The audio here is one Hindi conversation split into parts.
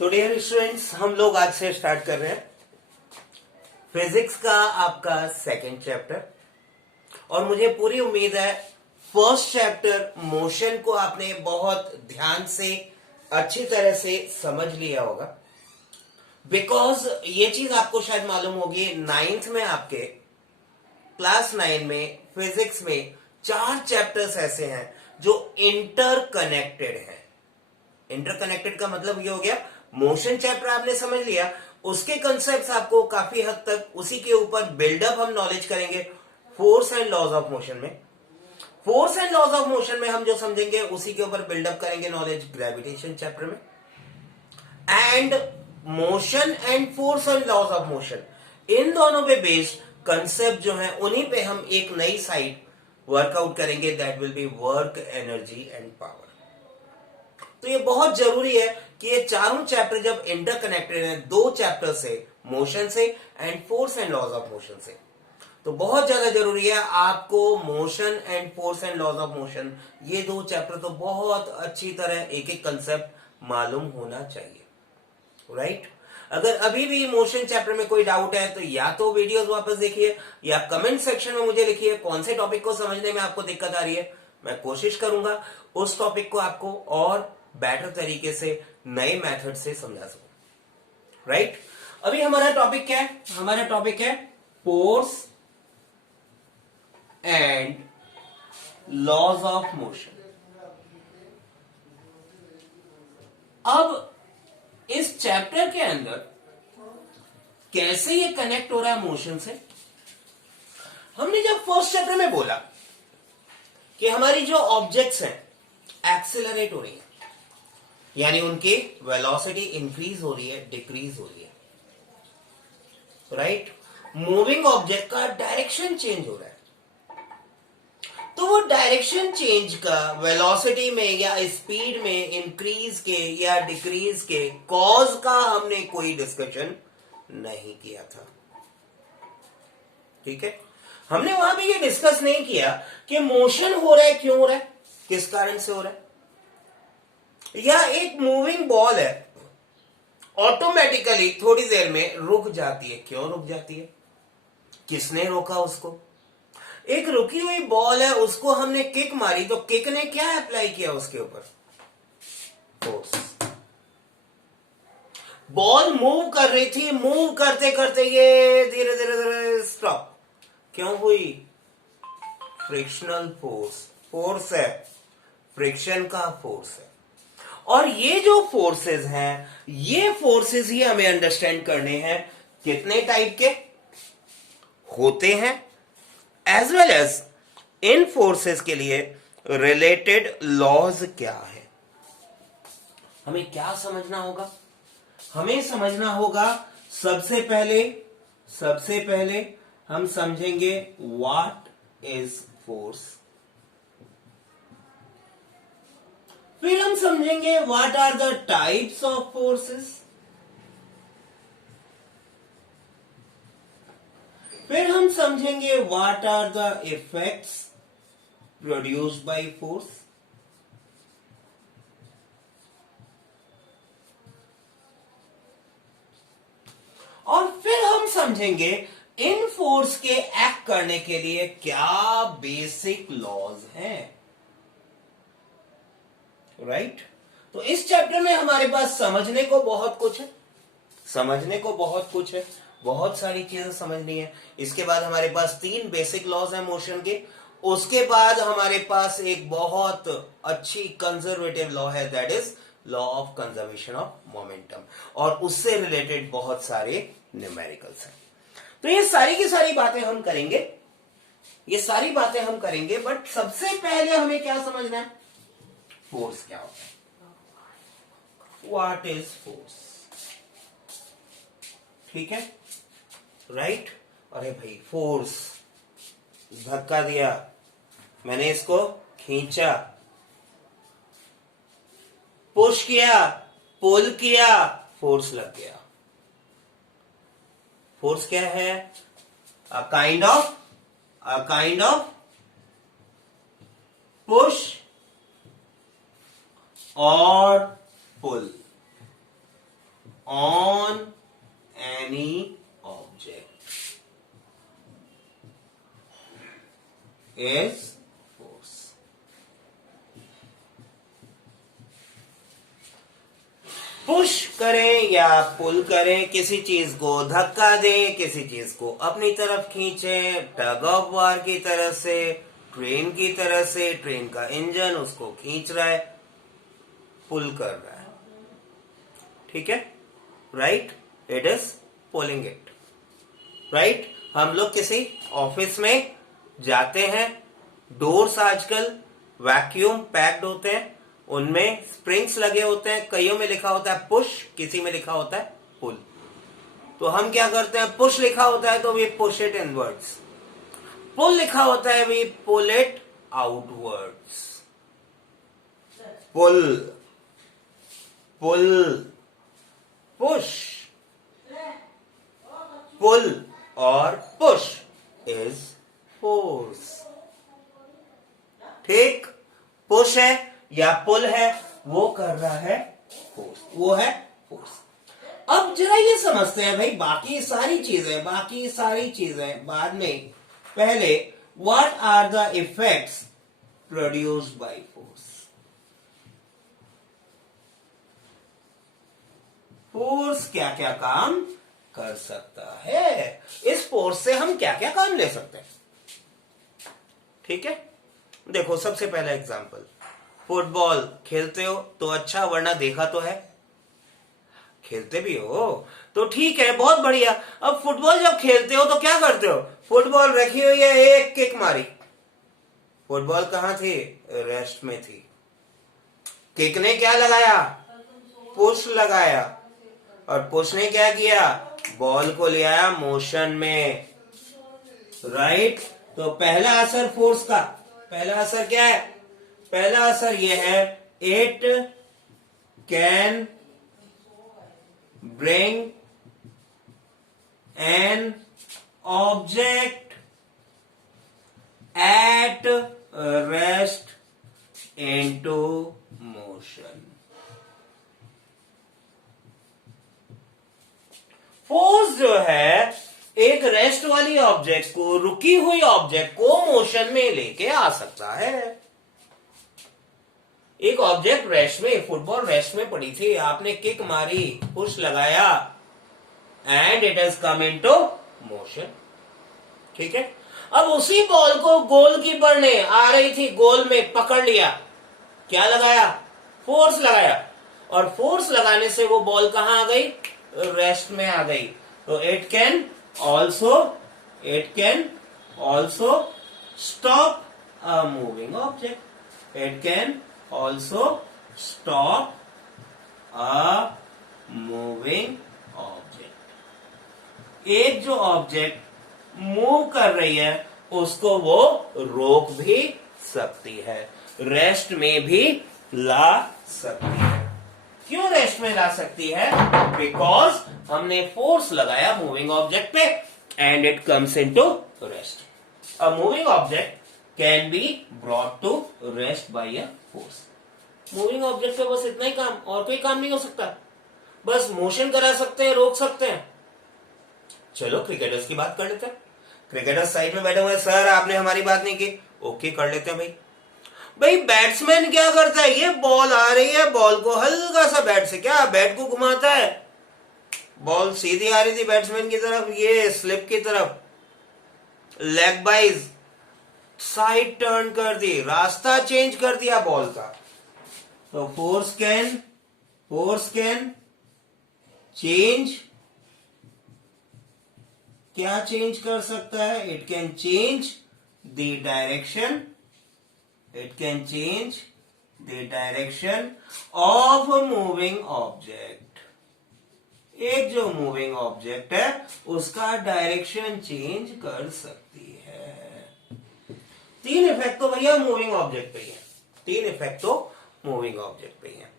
तो डियर स्टूडेंट्स, हम लोग आज से स्टार्ट कर रहे हैं फिजिक्स का आपका सेकंड चैप्टर। और मुझे पूरी उम्मीद है फर्स्ट चैप्टर मोशन को आपने बहुत ध्यान से अच्छी तरह से समझ लिया होगा। बिकॉज ये चीज आपको शायद मालूम होगी, नाइन्थ में आपके क्लास 9 में फिजिक्स में 4 चैप्टर्स ऐसे हैं जो इंटरकनेक्टेड हैं। इंटरकनेक्टेड का मतलब ये हो गया, मोशन चैप्टर आपने समझ लिया, उसके कंसेप्ट्स आपको काफी हद तक उसी के ऊपर बिल्डअप हम नॉलेज करेंगे force and laws of motion में। Force and laws of motion में हम जो समझेंगे उसी के ऊपर बिल्डअप करेंगे नॉलेज ग्रेविटेशन चैप्टर में। And motion and force and laws of motion, इन दोनों पे बेस्ड कंसेप्ट जो है उन्हीं पे हम एक नई साइड वर्कआउट करेंगे, that will be work energy and power. तो ये बहुत जरूरी है कि ये चारों चैप्टर जब इंटरकनेक्टेड हैं, 2 चैप्टर से, मोशन से and force and laws of motion से, तो बहुत ज्यादा जरूरी है आपको motion and force and laws of motion, ये 2 चैप्टर तो बहुत अच्छी तरह एक एक कंसेप्ट मालूम होना चाहिए, राइट। अगर अभी भी मोशन चैप्टर में कोई डाउट है तो या तो वीडियोस वापस देखिए या कमेंट सेक्शन में मुझे लिखिए कौन से टॉपिक को समझने में आपको दिक्कत आ रही है। मैं कोशिश करूंगा उस टॉपिक को आपको और बेटर तरीके से नए मेथड से समझा सकूं, राइट। अभी हमारा टॉपिक क्या है? हमारा टॉपिक है force and laws of motion. अब इस चैप्टर के अंदर कैसे ये कनेक्ट हो रहा है मोशन से, हमने जब फर्स्ट चैप्टर में बोला कि हमारी जो ऑब्जेक्ट्स हैं एक्सेलरेट हो रही है, यानी उनकी वेलोसिटी इंक्रीज हो रही है, डिक्रीज हो रही है, राइट। मूविंग ऑब्जेक्ट का डायरेक्शन चेंज हो रहा है, तो वो डायरेक्शन चेंज का वेलोसिटी में या स्पीड में इंक्रीज के या डिक्रीज के कॉज का हमने कोई डिस्कशन नहीं किया था, ठीक है। हमने वहां भी ये डिस्कस नहीं किया कि मोशन हो रहा है, क्यों हो रहा है, किस कारण से हो रहा है। या एक मूविंग बॉल है, ऑटोमेटिकली थोड़ी देर में रुक जाती है, क्यों रुक जाती है, किसने रोका उसको। एक रुकी हुई बॉल है, उसको हमने किक मारी तो किक ने क्या अप्लाई किया उसके ऊपर, फोर्स। बॉल मूव कर रही थी, मूव करते करते ये धीरे धीरे धीरे स्टॉप, क्यों हुई, फ्रिक्शनल फोर्स, फोर्स है, फ्रिक्शन का फोर्स है। और ये जो फोर्सेस हैं, ये फोर्सेस ही हमें अंडरस्टैंड करने हैं कितने टाइप के होते हैं, एज वेल एज इन फोर्सेस के लिए रिलेटेड लॉज क्या है। हमें क्या समझना होगा, हमें समझना होगा सबसे पहले हम समझेंगे व्हाट इज फोर्स, फिर हम समझेंगे what are the types of forces, फिर हम समझेंगे what are the effects produced by force, और फिर हम समझेंगे इन फोर्स के एक्ट करने के लिए क्या बेसिक लॉज हैं, राइट। तो इस चैप्टर में हमारे पास समझने को बहुत कुछ है, बहुत सारी चीजें समझनी है। इसके बाद हमारे पास 3 बेसिक लॉज हैं मोशन के, उसके बाद हमारे पास एक बहुत अच्छी कंजर्वेटिव लॉ है, that is law of conservation of momentum, और उससे रिलेटेड बहुत सारे न्यूमेरिकल्स हैं। तो ये सारी की सारी बातें हम करेंगे, बट सबसे पहले हमें क्या समझना है, फोर्स क्या होता है, व्हाट इज फोर्स, ठीक है, राइट। अरे भाई, फोर्स, धक्का दिया, मैंने इसको खींचा, पुश किया, पुल किया, फोर्स लग गया। फोर्स क्या है, अ काइंड ऑफ पुश और pull, on any object is force. Push करें या पुल करें, किसी चीज को धक्का दें, किसी चीज को अपनी तरफ खींचें, टग ऑफ वार की तरह से, ट्रेन की तरह से, ट्रेन का इंजन उसको खींच रहा है, पुल कर रहा है, ठीक है, right, it is pulling it, right. हम लोग किसी ऑफिस में जाते हैं, डोर्स आजकल वैक्यूम पैक्ड होते हैं, उनमें स्प्रिंग्स लगे होते हैं, कईयों में लिखा होता है पुश, किसी में लिखा होता है पुल। तो हम क्या करते हैं, पुश लिखा होता है तो we push it inwards, pull लिखा होता है we pull it outwards. Pull, pull, push, pull और पुश इज फोर्स, ठीक। पुश है या पुल है, वो कर रहा है फोर्स, वो है फोर्स। अब जरा ये समझते हैं भाई, बाकी सारी चीजें बाद में, पहले what are the effects produced by force. Force क्या क्या काम कर सकता है, इस फोर्स से हम क्या क्या काम ले सकते हैं, ठीक है। देखो सबसे पहला एग्जांपल, फुटबॉल खेलते हो तो अच्छा, वरना देखा तो है, खेलते भी हो तो ठीक है, बहुत बढ़िया। अब फुटबॉल जब खेलते हो तो क्या करते हो, फुटबॉल रखी हुई है, एक किक मारी, फुटबॉल कहां थी, रेस्ट में थी, किक ने क्या लगाया, पुश लगाया, और पुश ने क्या किया, बॉल को ले आया मोशन में, राइट। तो पहला असर फोर्स का, पहला असर क्या है, पहला असर यह है, it can bring an object at rest into motion. Force जो है एक रेस्ट वाली ऑब्जेक्ट को, रुकी हुई ऑब्जेक्ट को मोशन में लेके आ सकता है। एक ऑब्जेक्ट रेस्ट में, फुटबॉल रेस्ट में पड़ी थी, आपने किक मारी, पुश लगाया, and it has come into motion, ठीक है। अब उसी बॉल को गोलकीपर ने, आ रही थी गोल में, पकड़ लिया, क्या लगाया, फोर्स लगाया, और फोर्स लगाने से वो बॉल कहां आ गई, रेस्ट में आ गई। तो it can also stop a moving object, it can also stop a moving object. एक जो ऑब्जेक्ट मूव कर रही है उसको वो रोक भी सकती है, रेस्ट में भी ला सकती है। क्यों रेस्ट में ला सकती है, बिकॉज हमने फोर्स लगाया मूविंग ऑब्जेक्ट पे and it comes into rest. A moving object can be brought to rest by a force. Moving object पे बस इतना ही काम, और कोई काम नहीं हो सकता, बस मोशन करा सकते हैं, रोक सकते हैं। चलो क्रिकेटर्स की बात कर लेते हैं। क्रिकेटर्स साइड में बैठे हुए, सर आपने हमारी बात नहीं की, ओके कर लेते हैं भाई। भाई बैट्समैन क्या करता है, ये बॉल आ रही है, बॉल को हल्का सा बैट से, क्या बैट को घुमाता है, बॉल सीधी आ रही थी बैट्समैन की तरफ, ये स्लिप की तरफ, लेग बाइज साइड टर्न कर दी, रास्ता चेंज कर दिया बॉल का। तो फोर्स कैन चेंज, क्या चेंज कर सकता है, it can change the direction, it can change the direction of a moving object। एक जो मूविंग ऑब्जेक्ट है उसका डायरेक्शन चेंज कर सकती है। तीन इफेक्ट तो भैया मूविंग ऑब्जेक्ट पे ही है, तीन इफेक्ट तो मूविंग ऑब्जेक्ट पे ही है।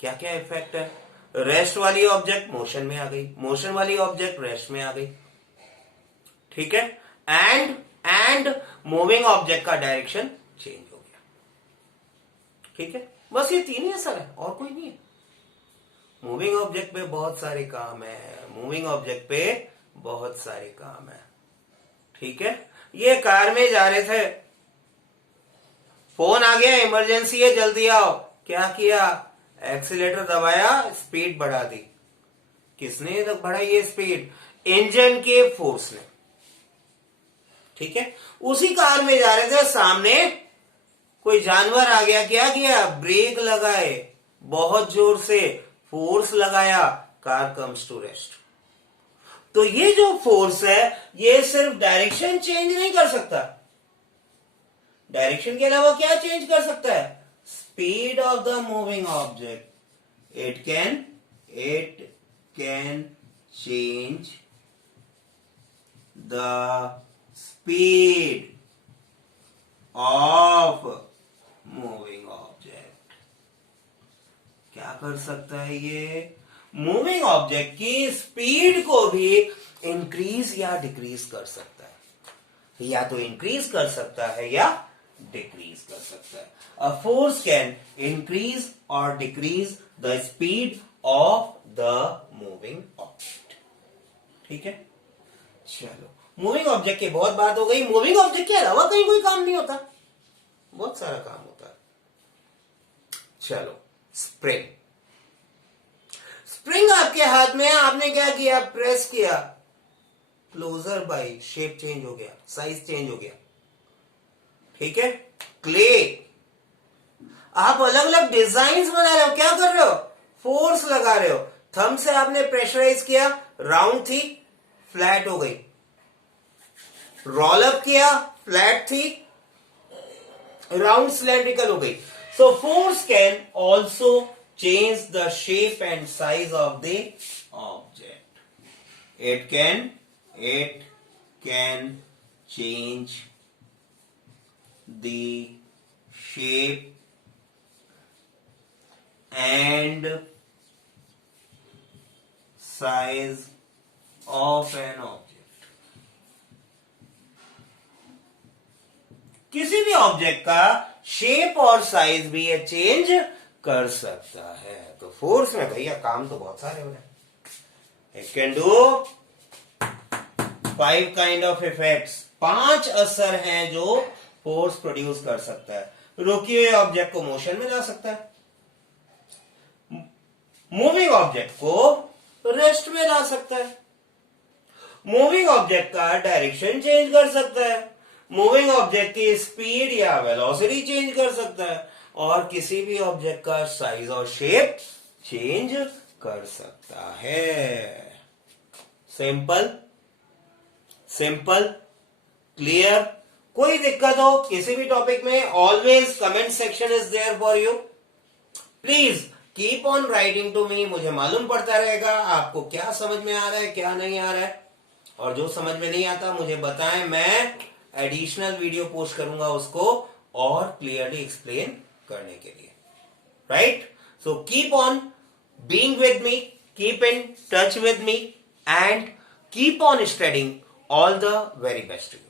क्या क्या इफेक्ट है, रेस्ट वाली ऑब्जेक्ट मोशन में आ गई, मोशन वाली ऑब्जेक्ट रेस्ट में आ गई, ठीक है, एंड मूविंग ऑब्जेक्ट का डायरेक्शन चेंज हो गया, ठीक है। बस ये तीन ही असर है और कोई नहीं है। मूविंग ऑब्जेक्ट पे बहुत सारे काम है, मूविंग ऑब्जेक्ट पे बहुत सारे काम है। ठीक है, ये कार में जा रहे थे, फोन आ गया, इमरजेंसी है, जल्दी आओ। क्या किया? एक्सीलेटर दबाया, स्पीड बढ़ा दी। किसने बढ़ाई ये स्पीड? इंजन के फोर्स ने। ठीक है, उसी कार में जा रहे थे, सामने कोई जानवर आ गया, क्या किया? ब्रेक लगाए, बहुत जोर से फोर्स लगाया, कार कम्स टू रेस्ट। तो ये जो फोर्स है, ये सिर्फ डायरेक्शन चेंज नहीं कर सकता, डायरेक्शन के अलावा क्या चेंज कर सकता है? Speed of the moving object. It can change the speed of moving object. क्या कर सकता है ये? मूविंग ऑब्जेक्ट की स्पीड को भी इंक्रीज या डिक्रीज कर सकता है, या तो इंक्रीज कर सकता है या डिक्रीज कर सकता है। अ फोर्स कैन इंक्रीज और decrease the speed of the moving object. ठीक है, चलो, मूविंग ऑब्जेक्ट की बहुत बात हो गई। मूविंग ऑब्जेक्ट के अलावा कहीं कोई काम नहीं होता, बहुत सारा काम होता है। चलो, स्प्रिंग। स्प्रिंग आपके हाथ में है, आपने क्या किया? प्रेस किया, क्लोजर बाई, शेप चेंज हो गया, साइज चेंज हो गया। ठीक है, क्ले, आप अलग अलग डिजाइन बना रहे हो, क्या कर रहे हो? फोर्स लगा रहे हो। थंब से आपने प्रेशराइज किया, राउंड थी, फ्लैट हो गई। रोल अप किया, फ्लैट थी, राउंड सिलेंड्रिकल हो गई। So force can also change the shape and size of the object. It can change the shape and size of an object. किसी भी ऑब्जेक्ट का शेप और साइज भी ये चेंज कर सकता है। तो फोर्स में भैया काम तो बहुत सारे हो रहे हैं। It can do 5 kind of effects, 5 असर हैं जो फोर्स प्रोड्यूस कर सकता है। रुके हुए ऑब्जेक्ट को मोशन में ला सकता है, मूविंग ऑब्जेक्ट को रेस्ट में ला सकता है, मूविंग ऑब्जेक्ट का डायरेक्शन चेंज कर सकता है, मूविंग ऑब्जेक्ट की स्पीड या वेलोसिटी चेंज कर सकता है, और किसी भी ऑब्जेक्ट का साइज और शेप चेंज कर सकता है। Simple simple, clear. कोई दिक्कत हो किसी भी टॉपिक में, always comment section is there for you. Please keep on writing to me, मुझे मालूम पड़ता रहेगा आपको क्या समझ में आ रहा है, क्या नहीं आ रहा है। और जो समझ में नहीं आता मुझे बताएं, मैं एडिशनल वीडियो पोस्ट करूंगा उसको और क्लियरली एक्सप्लेन करने के लिए। Right, so keep on being with me, keep in touch with me, and keep on studying. All the very best to you.